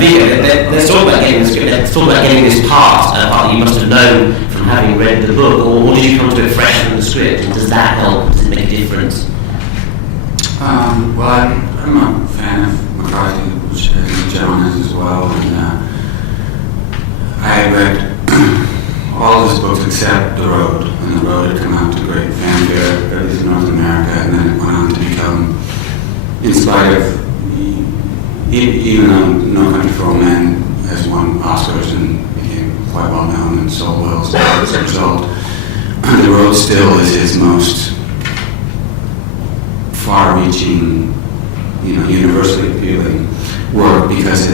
let's talk about getting the script. Let's talk about getting this part that you must have known from having read the book, or did you come to it fresh from the script? And does that help? Does it make a difference? Well, I'm a fan of McCarthy, which I think John is as well, and I had read all of his books except The Road, and The Road had come out to great fanfare, at least in North America, and then it went on to become, in spite of, even though No Country for Old Men has won Oscars and became quite well known and sold well as a result, The Road still is his most far-reaching, universally appealing work because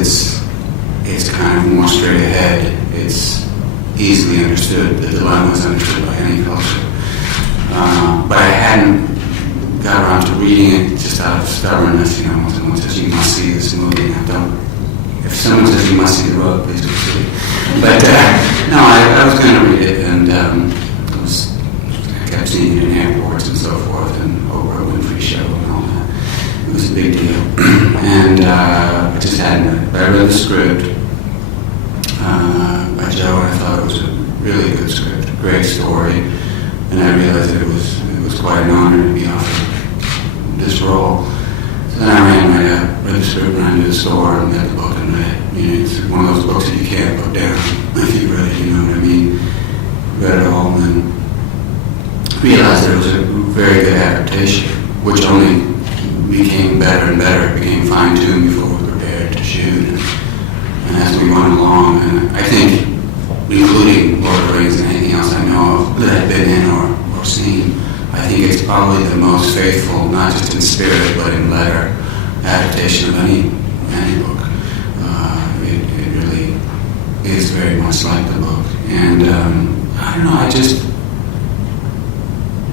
it's kind of more straight ahead. It's easily understood. The dilemma is understood by any culture. But I hadn't got around to reading it just out of stubbornness. Someone says you must see this movie, and I don't. If someone says you must see The Road, please do see it. But no, I was going to read it, and I kept seeing it in airports and so forth, and Oprah Winfrey Show and all that. It was a big deal, and I just hadn't. But I read the script by Joe, and I thought it was a really good script, a great story, and I realized that it was quite an honor to be offered this role. So then I ran right out, read the script, ran to the store, and got the book and read it. It's one of those books that you can't put down if you read it. You know what I mean? Read it all, and then realized that it was a very good adaptation, which only became better and better. It became fine-tuned before we were prepared to shoot. And as we went along, and I think, including Lord of the Rings and anything else I know of that I've been in or seen, I think it's probably the most faithful, not just in spirit, but in letter, adaptation of any book. It really is very much like the book. And I don't know,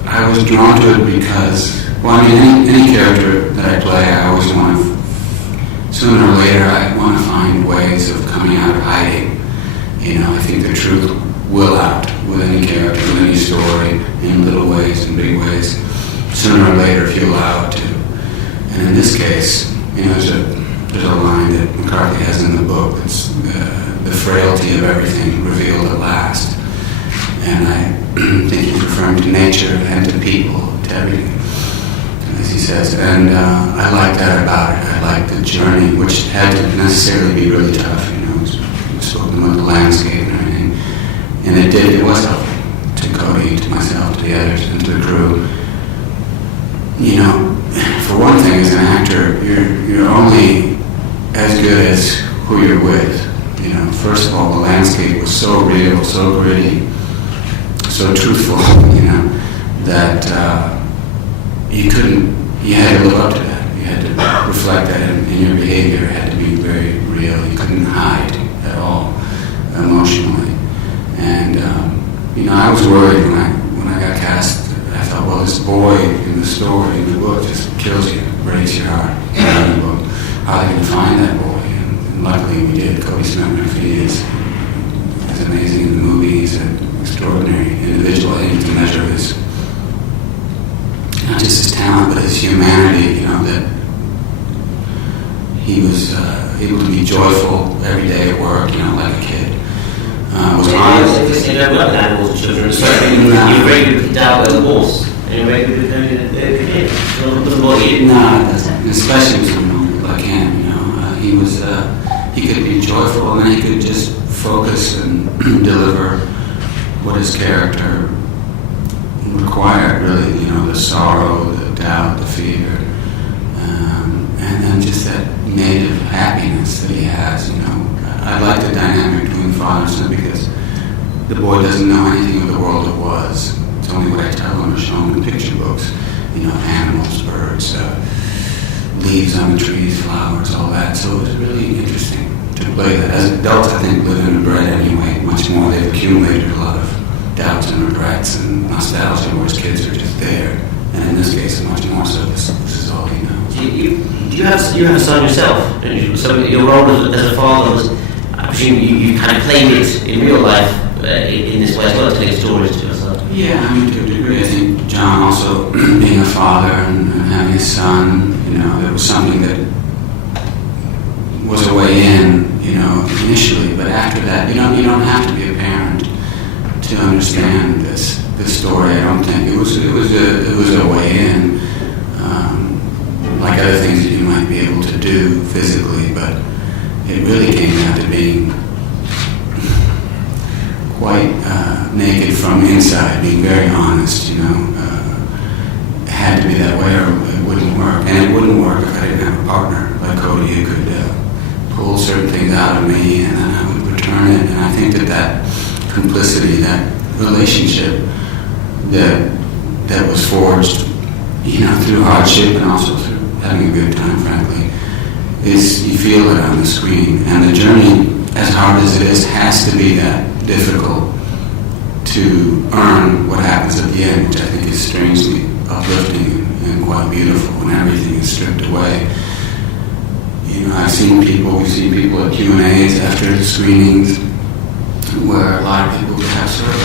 I was drawn to it because, any character that I play, I always want to, sooner or later, I want to find ways of coming out of hiding. I think the truth will out with any character, with any story, in little ways and big ways. Sooner or later, if you allow it to. And in this case, there's a line that McCarthy has in the book that's the frailty of everything revealed at last. And I think he's referring to nature and to people, to everything, as he says. And I like that about it. I like the journey, which had to necessarily be really tough. We spoke about the landscape and everything. And it was helpful to Cody, to myself, to the others, and to the crew. For one thing, as an actor, you're only as good as who you're with. First of all, the landscape was so real, so gritty, so truthful, that you had to live up to that. You had to reflect that in your behavior. It had to be very real. You couldn't hide at all emotionally. And, I was worried when I got cast. I thought, well, this boy in the story, in the book, just kills you, breaks your heart. In the book, how are they going to find that boy? And luckily we did. Cody Smith, he is amazing in the movie. He's an extraordinary individual. I think it's a measure of his, not just his talent, but his humanity, that he was able to be joyful every day at work, like a kid. Was honest. You don't work with animals and children, so you're very good with Dalbo the horse, and you're very good with the kid. No, especially with someone like him, he could be joyful, and then he could just focus and deliver what his character required, really, the sorrow, the doubt, the fear, and then just that native happiness that he has, I like the dynamic between father and son because the boy doesn't know anything of the world that was. It's only what I tell him or show him in picture books, animals, birds, leaves on the trees, flowers, all that. So it was really interesting to play that. As adults, I think, live and bred anyway, much more. They've accumulated a lot of doubts and regrets and nostalgia, whereas kids are just there. And in this case, much more so. This is all he knows. You have a son yourself, don't you? So your role as a father was, I presume you kind of played it in real life in this way as well, telling stories to your son. Yeah, to a degree. I think John also, being a father and having a son, it was something that was a way in, that. You don't have to be a parent to understand this story. I don't think it was a way in, like other things that you might be able to do physically, but it really came down to being quite naked from inside, being very honest. It had to be that way, or it wouldn't work. And it wouldn't work if I didn't have a partner like Cody who could pull certain things out of me, and then I would return it. And I think that complicity, that relationship that was forged, through hardship and also through having a good time, frankly, is you feel it on the screen. And the journey, as hard as it is, has to be that difficult to earn what happens at the end, which I think is strangely uplifting and quite beautiful when everything is stripped away. We've seen people at Q&As after screenings where a lot of people have sort of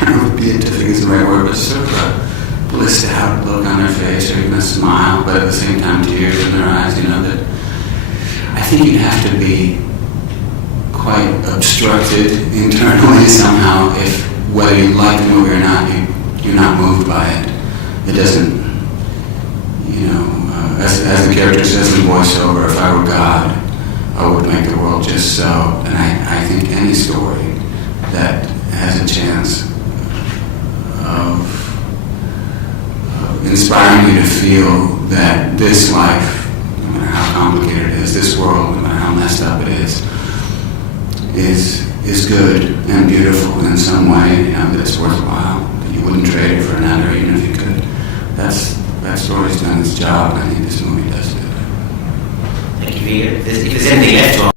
I don't know if beatific is the right word, but sort of a blissed out look on their face or even a smile, but at the same time tears in their eyes, that I think you'd have to be quite obstructed internally somehow if, whether you like the movie or not, you're not moved by it. It doesn't, as the character says in voiceover, if I were God, I would make the world just so. And I think any story that has a chance of inspiring you to feel that this life, no matter how complicated it is, this world, no matter how messed up it is good and beautiful in some way, that it's worthwhile, that you wouldn't trade it for another, even if you could. That story's done its job, and I think this movie does it. Thank you, Vega. If there's anything left to